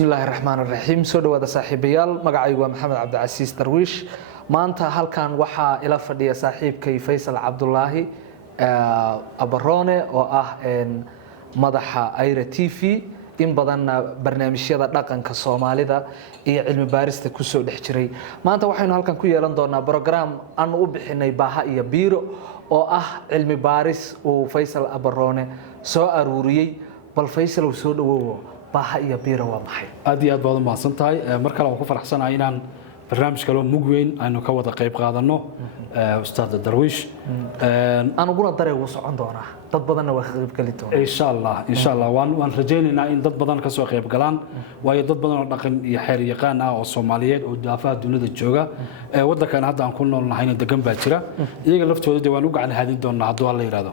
bismillaahi raxmaani raxiim soo dhawaada saaxiibayaal magacaygu waa maxamed cabdicasiis darwiish maanta halkan waxaa ila fadhiya saaxiibkay Faysal Cabdullaahi Abaroone oo ah madaxa Ayra TV in badan barnaamijyada dhaqanka Soomaalida iyo cilmi baarista ku soo dhex jiray maanta waxaynu halkan ku yeelan doonaa program aan u bixinay baaha iyo biiro oo ah cilmi baaris oo Faysal Abaroone soo aruuriyay bal Faysal uu soo dhawow baaha iyo biiro waa maxay aad iyo aad baad u mahadsantahay mar kale waan ku faraxsanahay inaan barnaamij kale mug weyn aynu ka wada qayb qaadano ustaad Darwiish anuguna dareen uu socon doonaa dad badanna waa qayb gali doonaa insha Allah waan rajaynaynaa in dad badan ka soo qayb galaan waayo dad badan oo dhaqan iyo xeer yaqaan ah oo Soomaaliyeed oo daafaha dunida jooga wadankan hadda aan ku noolnahay degan baa jira iyaga laftooda waan u gacan haadin doonaa haddii alla yiraahdo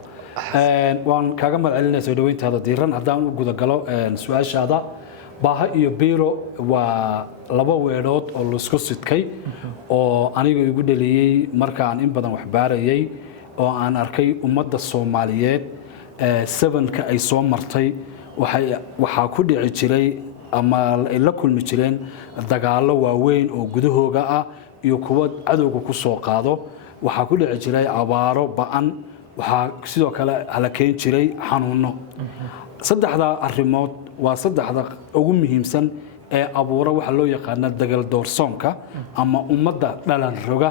waan kaaga mahadcelinaa soo dhaweyntaada diiran haddaan u guda galo su'aashaada baaha iyo biiro waa laba weerood oo la isku sidkay oo aniga igu dhaliyay marka aan in badan wax baarayay oo aan arkay ummadda Soomaaliyeed sabanka ay soo martay waxa ku dhici jiray ama la kulmi jireen dagaalo waaweyn oo gudahooga ah iyo kuwa cadowga ku soo qaado waxa ku dhici jiray abaaro ba'an waxa sidoo kale halakeen jiray xanuuno saddexda arrimood waa saddexda ugu muhiimsan ee abuura waxa loo yaqaan dagal doorsoonka ama ummadda dhalan roga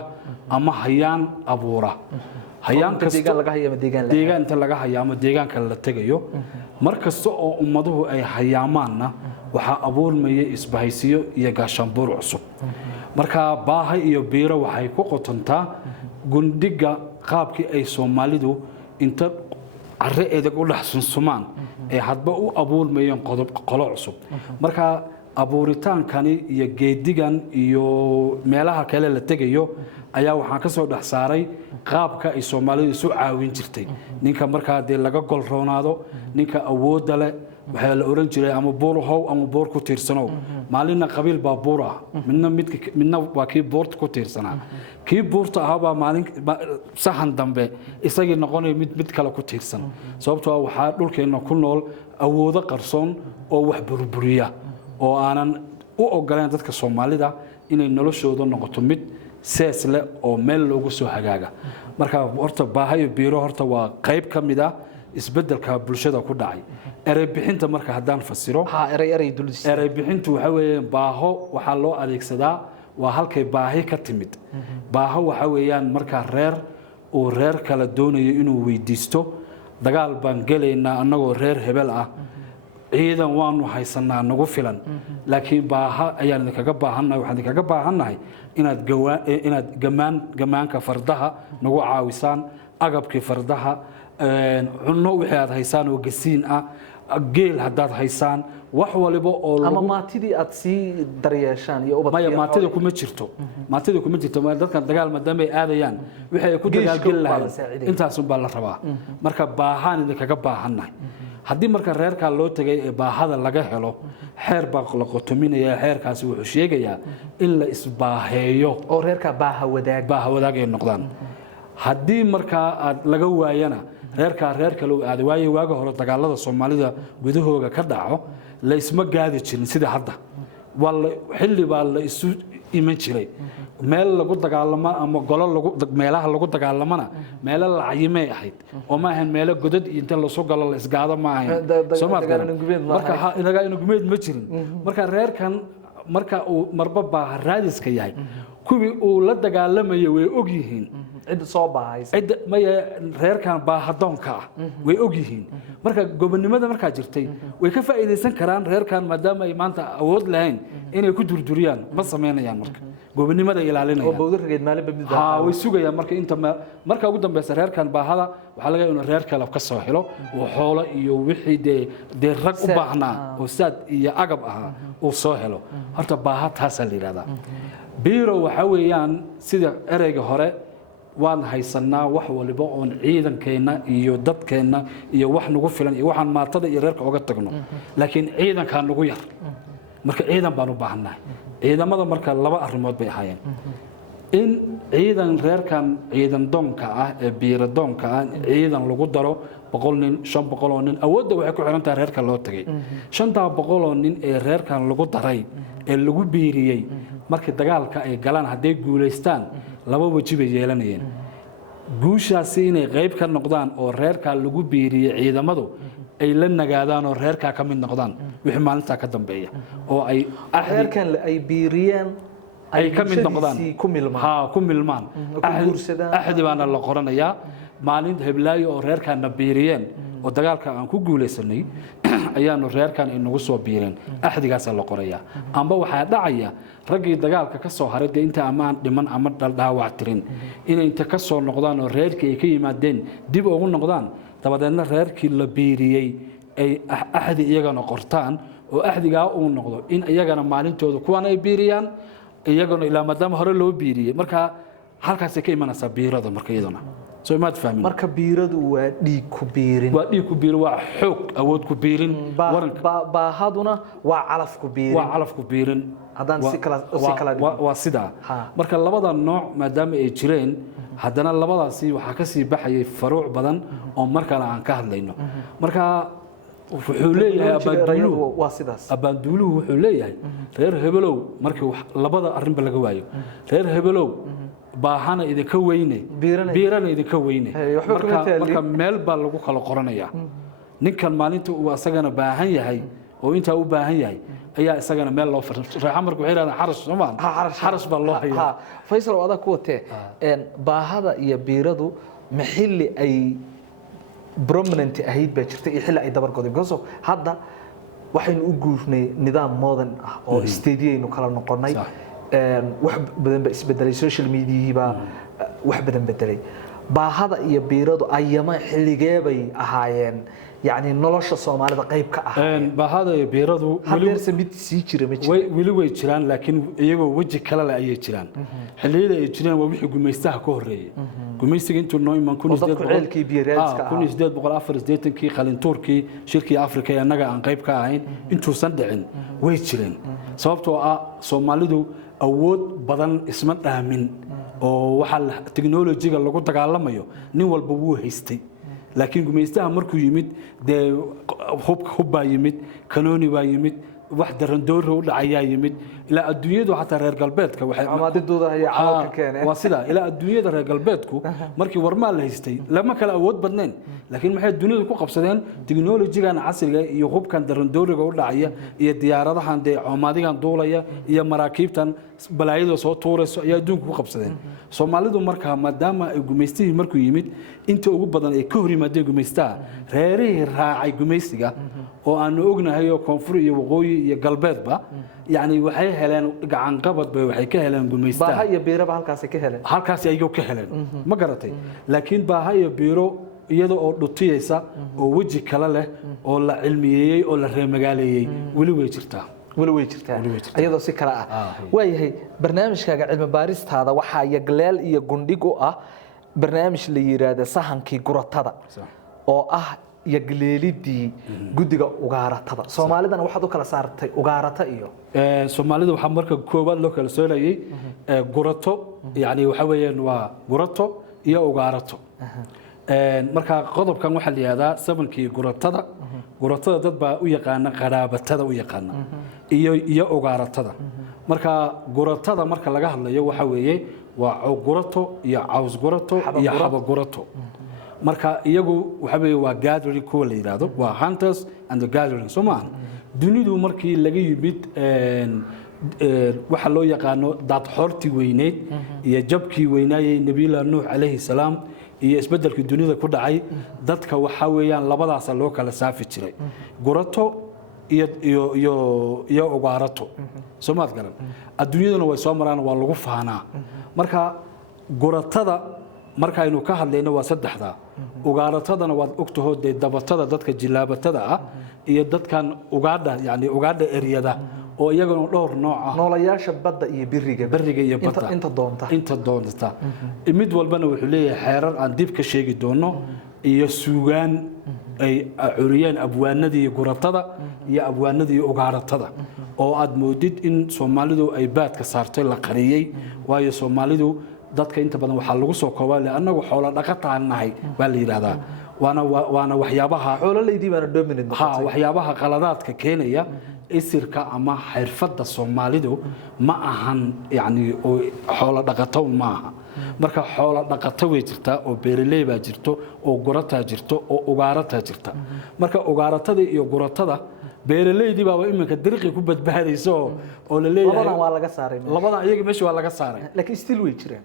ama hayaan abuura hayaan kasta deegaanka laga hayaamo deegaanka la tagayo markasta oo ummaduhu ay hayaamaanna waxa abuurmaya isbahaysiyo iyo gaashaanbuur cusub marka baaha iyo biiro waxay ku qotontaa gundhiga qaabkii ay Soomaalidu inta arre eedag u dhaxsunsumaan ee hadba u abuurmayeen qolo cusub marka abuuritaankani iyo geedigan iyo meelaha kale la tagayo ayaa waxaan ka soo dhax saaray qaabka ay Soomaalidu isu caawin jirtay ninka marka laga gol roonaado ninka awoodda leh waxa la oran jiray ama buurhow ama buur ku tiirsanow maalina qabiil baa buur ah midna waa kii buurt ku tiirsanaa kii buurta ahaa maalin sahan dambe isagii noqonay mid kale ku tiirsan sababtoo ah waxa dhulkeena ku nool awoodo qarsoon oo wax burburiya oo aanan u ogolaan dadka Soomaalida inay noloshooda noqoto mid sees leh oo meel loogu soo hagaaga marka horta baaha iyo biiro horta waa qayb kamid ah isbedelka bulshada ku dhacay eray bixinta marka hadaan fasiro eray bixintu waxa weeyaan baaho waxa loo adeegsadaa waa halkay baahi ka timid baaho waxa weeyaan marka reer kala doonayo inuu weydiisto dagaal baan galeynaa anagoo reer hebel ah ciidan waanu haysanaa nagu filan laakiin baaha ayaan kaga baahanahay waxaan kaga baahanahay inaad gamaanka fardaha nagu caawisaan agabkii fardaha cunno wixii aad haysaan oo gasiin ah geel hadaad haysaan wax waliba oo ama maatidii aad si daryeeshaan iyo ubadka maatida kuma jirto dadkan dagaal madama ay aadayaan wixii ay ku dagaal gal lahayn intaas baa la rabaa marka baahan idin kaga baahanahay haddii marka reerka loo tagay ee baahada laga helo xeer baa la qotominaya xeerkaasi wuxuu sheegayaa in la isbaaheeyo oo reerka baaha wadaag ay noqdaan haddii marka aad laga waayana reer kale uu aaday waayo waaga hore dagaalada Soomaalida gudahooga ka dhaco la isma gaadi jirin sida hadda xilli baa la isu iman jiray meel lagu dagaalamo ama golo meelaha lagu dagaalamana meel la cayimay ahayd oo ma ahan meel godad inta la soo galo la isgaado ma ahan marka inaga gumeed ma jirin marka reerkan marka uu marba baa raadiska yahay kuwi uu la dagaalamayo way og yihiin cid soo baahaysa cid ma reerkan baahadoonka way og yihiin marka gobonimada marka jirtay way ka faa'iideysan karaan reerkan maadaama ay maanta awood lahayn inay ku durduriyaan ma sameynayaan marka gobonimada ilaalinaya oo bowdurgeed maalinba mid way sugayaan marka inta marka ugu dambeeyay reerkan baahada waxa laga yaabaa reer kale ka soo helo oo xoolo iyo wixii de rag u baahnaa oo saad iyo agab ah oo soo helo horta baaha taas la yiraahdaa biiro waxa weeyaan sida ereyga hore waan haysanaa wax waliba oo ciidankeena iyo dadkeena iyo wax nagu filan iyo waxaan maatada iyo reerka uga tagno laakiin ciidanka nagu yar marka ciidan baan u baahanahay ciidamada marka laba arrimood bay ahaayeen in ciidan reerkan ciidan doonka ah ee biira doonka ah ciidan lagu daro 100 nin 500 oo nin awoodda waxay ku xiran tahay reerka loo tagay 500 oo nin ee reerkan lagu daray ee lagu biiriyay markii dagaalka ay galaan haday guuleystaan laba waji bay yeelanayeen guushaasi inay qayb ka noqdaan oo reerka lagu biiriyay ciidamadu ay la nagaadaan oo reerka ka mid noqdaan wixii maalinta ka dambeeya oo ay reerkan ay biiriyeen ay ka mid noqdaan ku milmaan axdi baana la qoranayaa maalin heblaayo oo reerkaana biiriyeen oo dagaalka aan ku guuleysanay ayaanu reerkan inagu soo biireen axdigaas la qorayaa amba waxaa dhacaya raggii dagaalka ka soo haray inta amaan dhiman ama dhaawac tirin inay inta ka soo noqdaan oo reerkii ay ka yimaadeen dib ugu noqdaan dabadeedna reerkii la biiriyay ay axdi iyagana qortaan oo axdigaa uu noqdo in iyagana maalintooda kuwan ay biiriyaan iyagana ilaa maadaama hore loo biiriyay marka halkaas ay ka imanaysaa biirada marka iyaduna soo maad fahmin marka biiradu waa dhiig ku biirin waa xoog awood ku biirin baahaduna waa calaf ku biirin haddaan si kala waa sidaa marka labada nooc maadaama ay jireen haddana labadaasi waxaa ka sii baxayay faruuc badan oo markale aan ka hadlayno marka wuxuu leeyahay abaanduuluhu wuxuu leeyahay reer hebelow markii labada arrinba laga waayo reer hebelow baahana idinka weyne biirana idinka weyne marka meel baa lagu kala qoranayaa ninkan maalinta uu asagana baahan yahay oo intaa u baahan yahay ayaa isagana meel loo farxaa marka waxay yiraahdaan xarash Soomaan xarash baa loo hayaa Faysal wada ku watee baahada iyo biiradu maxilli ay prominent ahayd baa jirtay iyo xilli ay dabar goday because hadda waxaynu u guurnay nidaam modern ah oo isteediyaynu kala noqonay wax badan ba isbedelay social media ba wax badan bedelay baahada iyo biiradu ayama xilligeebay ahaayeen يعني نلش الصومالي قيب كأهل. بهذا بيرضو. هل سميت سيجرا متى؟ ولو يجران لكن يجوا وجه كلا لا يجران. حليلة يجران وبيحكوا جميستها كهري. جميستك أنتوا نوع ما كونوا جداد. وضعك كبيرات. كونوا جداد بقول أفرز ديتن كي خلين تركي شركة أفريقيا نجا عن قيب كأهين أنتوا صندعين ويجران. صوبتوا صومالي دو أود بدن اسمه أمين. أو وحل تكنولوجيا اللي كنت أعلمه نيوال بوه هستي. لكن جميستها مركو يمد ده حب يمد كانوني يمد واحد رندور ولا عيا يمد إلى الدنيا ده حتى رجال قلبتك واحد ما ضده ده هي علاقة كان واصلة إلى الدنيا ده رجال قلبتكو مركي ورما اللي هيستي لما كان أود بدنين لكن ما هي الدنيا ده كوك بسدين تكنولوجيا كان عصر يخوب كان رندور ولا عيا هي الديارة ده عند عمادي كان دولة هي مراكب تن بلايد وصوت تورس يا دون كوك بسدين سومالي ده مركها ما دام جميستي مركو يمد أنت أقول بدن كهري ما ده جميستا رأي راعي جميستيجا وأنا أقول هي كونفري وقوي قلبت با يعني وحي هلان عن قبض بوحي كهلان جميستا باهي بيرو بهالكاس كهلان هالكاس يجوا كهلان ما قرأتي لكن باهي بيرو iyadoo oo dhutiyaysa oo waji kala leh oo la cilmiyeeyay oo la reemagaaleeyay wali way jirtaa iyadoo si kala ah waayahay barnaamijkaaga cilmi baaristaada waxa yagleel iyo gundhig u ah barnaamij la yiraahdo sahankii guratada oo ah yagleelidii gudiga ugaaratada Soomaalidana waxaad u kala saartay ugaarata iyo Soomaalida waxa marka koobaad loo kala soolayay gurato yani waxa weeyaan waa gurato iyo ugaarato marka qodobkan waxa la yiraahdaa sabankii guratada dad baa u yaqaan qaraabatada u yaqaan iyo ugaaratada marka guratada marka laga hadlayo waxa weeye waa gurato iyo caws gurato iyo xaba gurato marka iyagu waxa weeye waa gathering kuwa la yiraahdo waa hunters and the gathering Soomaan dunidu markii laga yimid waxa loo yaqaano dad xorti weyneed iyo jabkii weynaayay nabiga nuux alayhi salaam iyo isbedelkii dunida ku dhacay dadka waxa weeyaan labadaas loo kala saafi jiray gurato iyo ugaarato Soomaad garan adduunyaduna way soo maraan waa lagu faanaa marka guratada marka aynu ka hadlayno waa saddexda ugaaratadana waad ogtahay dabatada dadka jilaabatada ah iyo dadkan ugaadha eriyada oo iyaguna dhowr nooc ah noolayaasha badda iyo biriga iyo badda inta doonta mid walbana wuxuu leeyahay xeerar aan dib ka sheegi doono iyo suugaan ay curiyeen abwaanadii guratada iyo abwaanadii ugaaratada oo aad moodid in Soomaalidu ay baadka saartay la qariyay waayo Soomaalidu dadka inta badan waxa lagu soo koobay anagu xoolo dhaqataanahay baa la yiraahdaa waana waxyaabaha xoolahaydii baan dominant waxyaabaha qaladaadka keenaya isirka ama xirfadda Soomaalidu ma ahan yani xoolo dhaqato ma aha marka xoolo dhaqato way jirtaa oo beeraley baa jirto oo gurata jirto oo ugaarata jirta marka ugaaratada iyo guratada beeraleydii baa iminka dariiqi ku badbaadayso oo la leeyahay labadan waa laga saaray labadan iyaga meesha waa laga saaray laakiin still way jiraan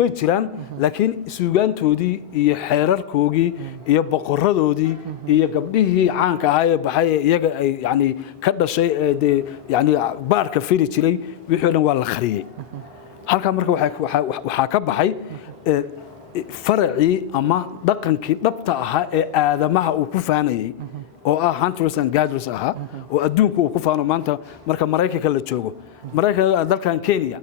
way jiraan laakiin suugaantoodii iyo xeerarkoodii iyo boqoradoodii iyo gabdhihii caanka ahaa ee baxay iyaga ay yani ka dhashay ee yani baarka firi jiray wixii dhan waa la qariyay halka marka waxa ka baxay farci ama dhaqankii dhabta ahaa ee aadamaha uu ku faanayay oo hunters and gatherers aha oo adduunku uu ku faano maanta marka Mareykanka la joogo Mareykanka dalkan Kenya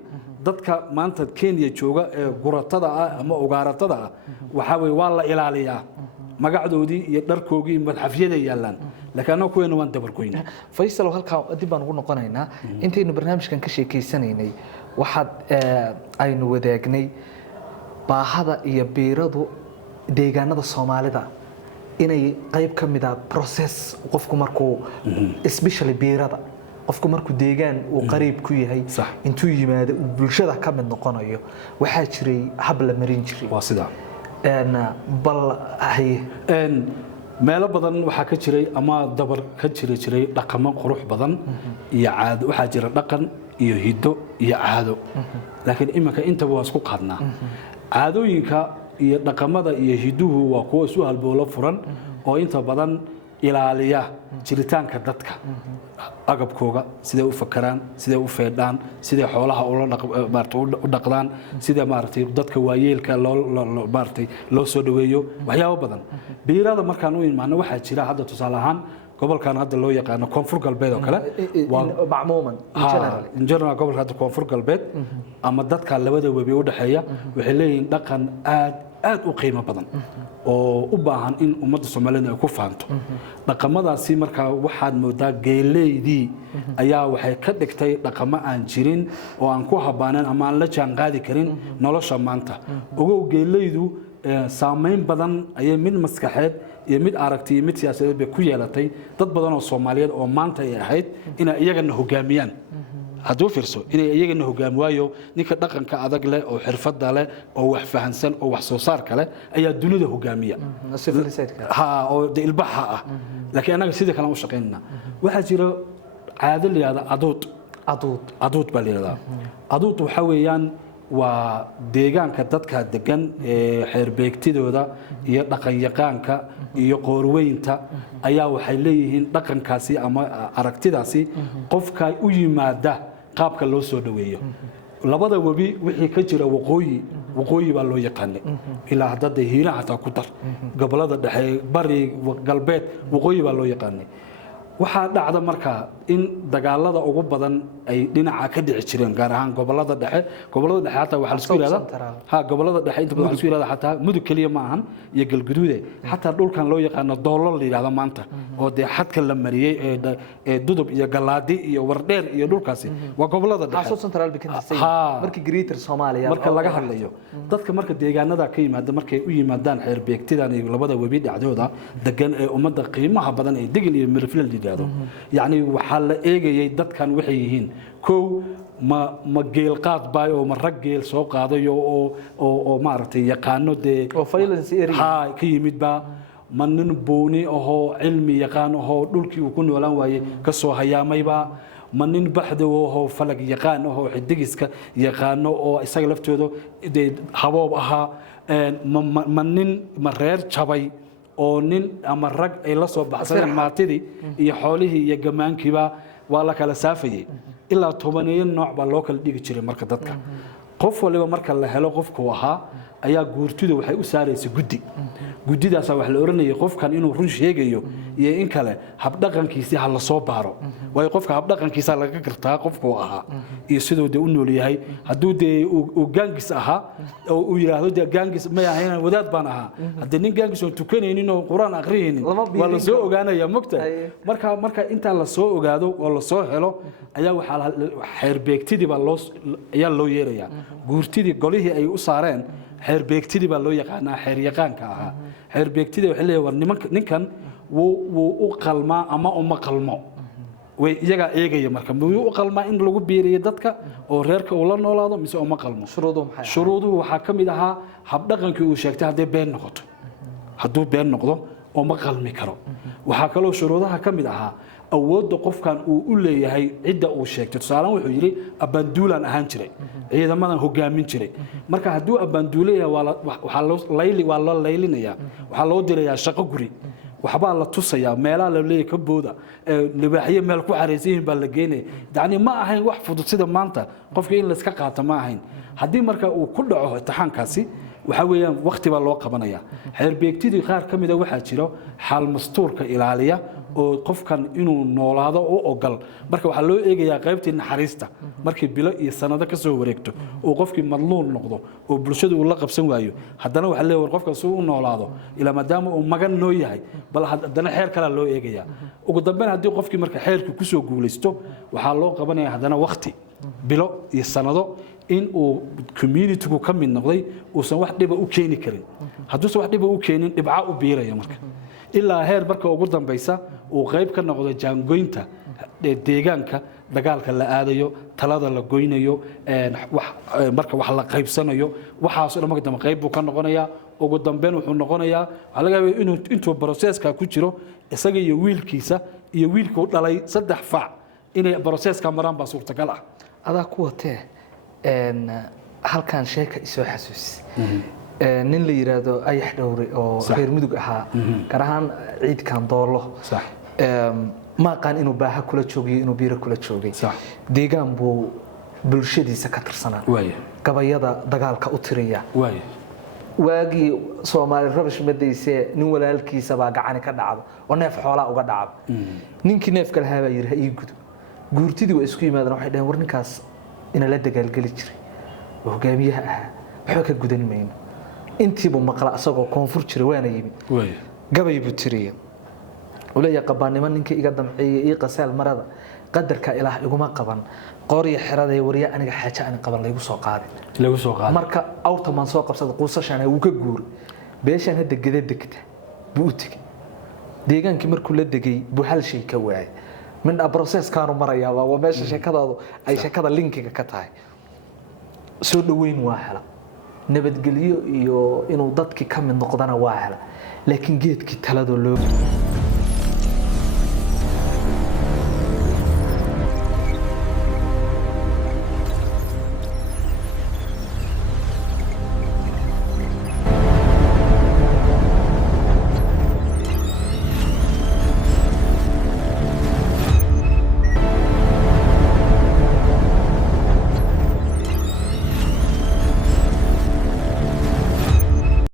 dadka maanta Kenya jooga ee guratada ah ama ugaaratada ah waxa way waa la ilaaliyaa magacdoodii iyo dharkoogii madxafyada yaalaan laakiin anoo kuweena waan dabar goynaa Faisal halka dib baan ugu noqonaynaa intaynu barnaamijkan ka sheekeysanaynay waxaad aynu wadaagnay baahada iyo beeradu deegaanada Soomaalida inay qayb ka mid ah process qofku markuu especially beerada qofku markuu deegaan uu qariib ku yahay intuu yimaado bulshada ka mid noqonayo waxa jiray hab la marin jiray waa sida bal ay meelo badan waxa ka jiray ama dabar ka jiray dhaqamo qurux badan iyo caado waxa jira dhaqan iyo hiddo iyo caado laakiin iminka inta waa isku qaadnaa caadooyinka iyo dhaqamada iyo hiduhu waa kuwa isu halbowlo furan oo inta badan ilaaliya jiritaanka dadka agabkooga sidee u fakaraan sidee u feedhaan sidee xoolaha u dhaqdaan sidee maartay dadka waayeelka loo soo dhaweeyo waxyaabo badan beerada markaan u imaano waxa jira hadda tusaale ahaan gobolkan hadda loo yaqaan koonfur galbeed oo kale waa macmuuman in general gobolka hadda koonfur galbeed ama dadka labada webi u dhaxeeya waxay leeyihiin dhaqan aad u qiimo badan oo u baahan in ummadda Soomaaliyeed ay ku faanto dhaqamadaasi marka waxaad moodaa geeleydii ayaa waxay ka dhigtay dhaqamo aan jirin oo aan ku habbaanan ama aan la jaan qaadi karin nolosha maanta ugu geeleydu saameyn badan ayay mid maskaxeed iyo mid aragti iyo mid siyaasadeed bay ku yeelatay dad badan oo Soomaaliyeed oo maanta ay ahayd in ay iyagana hogaamiyaan hadduu fiirso inay iyagana hogaam waayo ninka dhaqanka adag leh oo xirfadda leh oo wax fahansan oo wax soo saar kale ayaa dunida hogaamiya oo ilbaxa ah laakiin anaga sidii kale u shaqeynaa waxa jira caado la yiraahdo aduud baa la yiraahdaa aduud waxa weeyaan waa deegaanka dadka degan ee xeerbeegtidooda iyo dhaqan yaqaanka iyo qoorweynta ayaa waxay leeyihiin dhaqankaasi ama aragtidaasi qofka u yimaada qaabka loo soo dhaweeyo labada webi wixii ka jira waqooyi baa loo yaqaanay ilaa hadda hiiraha taa ku dar gobolada dhexe bari galbeed waqooyi baa loo yaqaanay waxaa dhacda marka in dagaalada ugu badan ay dhinaca ka dhici jireen gaar ahaan gobolada dhexe xataa waxa la isku yiraahdaa gobolada dhexe inta badan waxa la isku yiraahdaa xataa mudug kaliya ma ahan iyo galguduude xataa dhulkan loo yaqaan doollo la yiraahdo maanta oo xadka la mariyay ee dudub iyo galaadi iyo wardheer iyo dhulkaasi waa gobolada dhexe central bikantay markii greater Soomaaliya marka laga hadlayo dadka marka deegaanada ka yimaada markay u yimaadaan xeer beegtidan iyo labada webi dhacdooda degan ee ummadda qiimaha badan ee digil iyo mirfil يعني وحال إيجي دت كان وحيهين كو ما جيل قاد باي أو مرق جيل سوق هذا أو مارتي يقانو ده أو فايلنس إيري كي يمد من بوني أو علمي يقانو هو دول كي يكون ولا واي كسو هيامي با من بحده هو فلك يقانو هو حدقيسك يقانو أو إسقلفته ده حبابها من مرير شبي oo nin ama rag ay la soo baxsadeen maatidii iyo xoolihii iyo gamaankiiba waa la kala saafayay ilaa 10 nooc baa loo kala dhigi jiray marka dadka qof waliba marka la helo qofku ahaa ayaa guurtidu waxay u saaraysaa guddi guddidaas wax la oranayay qofkan inuu run sheegayo iyo in kale habdhaqankiisa hal soo baaro way qofka habdhaqankiisa laga gartaa qofku ahaa iyo sidoo uu nool yahay haduu uu gaangis ahaa oo uu yiraahdo gaangis ma yahay wadaad baan ahaa hadii nin gaangis oo tukanaynin oo quraan aqriyeen waa la soo ogaanaya mugta marka inta la soo ogaado oo la soo helo ayaa waxa xeer beegtidii baa loo yeeraya guurtidii golihii ay u saareen xeer beegtidii baa loo yaqaanaa xeer yaqaanka ahaa xeer beegtidii waxa leeyahay war ninkan wuu u qalmaa ama uma qalmo way iyaga eegaya marka wuu u qalmaa in lagu biiriyo dadka oo reerka uu la noolaado mise uma qalmo shuruuduhu waxa kamid ahaa habdhaqankii uu sheegtay hadii been noqoto haduu been noqdo oo ma qalmi karo waxa kale oo shuruudaha kamid ahaa awoodda qofkan uu u leeyahay cidda uu sheegtay tusaalan wuxuu yiri abaanduulan ahaan jiray ciidamadan hogaamin jiray marka haduu abaanduulaya waxa la laylinaya waxa loo dirayaa shaqo guri waxba la tusaya meelaha la leeyahay ka booda libaaxiye meel ku xareeyeen baa la geenay yani ma ahayn wax fudud sida maanta qofka in la iska qaato ma ahayn hadii marka uu ku dhaco imtixaankaasi waxa weeyaan waqti baa loo qabanaya xeer beegtidii qaar kamid ah waxa jira xal mastuurka ilaaliya oo qofkan inuu noolaado oo ogal marka waxa loo eegayaa qaybtii naxariista markii bilo iyo sanado ka soo wareegto oo qofkii madluun noqdo oo bulshadu la qabsan waayo haddana waxa leeyahay qofka soo u noolaado ila maadaama uu magan noo yahay bal haddana xeer kale loo eegayaa ugu dambeyn haddii qofkii marka xeerku ku soo guuleysto waxa loo qabanayaa haddana waqti bilo iyo sanado in uu community-gu ka mid noqday oo san wax dhiba u keeni karin hadduu wax dhiba u keenin dhibca u biiraya marka ilaa heer marka ugu dambaysa uu qayb ka noqdo jaangoynta deegaanka dagaalka la aadayo talada la goynayo marka wax la qaybsanayo waxaas oo marka qayb buu ka noqonaya ugu dambeyn wuxuu noqonayaa waxa laga yaabaa inuu intuu processka ku jiro isaga iyo wiilkiisa iyo wiilku dhalay 3 fac inay processka maraan baa suurtagal ah adaa ku watee halkan sheeka isoo xasuus nin la yiraahdo ayax dhowre oo reer mudug ahaa gaar ahaan ciidkan doolo sax ma qaan inuu baaha kula joogiyo inuu biiro kula joogay deegaan buu bulshadiisa ka tirsanaa gabayada dagaalka u tiriya waagi Soomaali rabash madayse nin walaalkiisa baa gacan ka dhacdo oo neef xoolaa uga dhacdo ninkii neefka lahaa baa yiri ii gudo guurtidii way isku yimaadeen waxay dhaheen war ninkaas ina la dagaalgali jiray hogaamiyaha ahaa waxa ka gudan mayno intiiba maqla asagoo koonfur jiray waana yimid gabay buu tiriyay وليا قبانيمان نينك إيجا دمعي إيجا سال مرض قدر كإله إيجوما قبان قاري حرادة وريا أنا حاجة أنا قبل لا يوسق قادم لا يوسق قادم مركا أو تمان سوق بصد قوسش أنا وكجور بيش أنا دقة دقته بوتك ديجان كمر كل دقي بحال شيء كواعي من أبروسيس كانوا مريا وماشي شيء كذا أي شيء كذا لينك كتاعي سود وين واحد نبت قليو إنه ضدك كم من نقدنا واحد لكن جيت كتلادو لو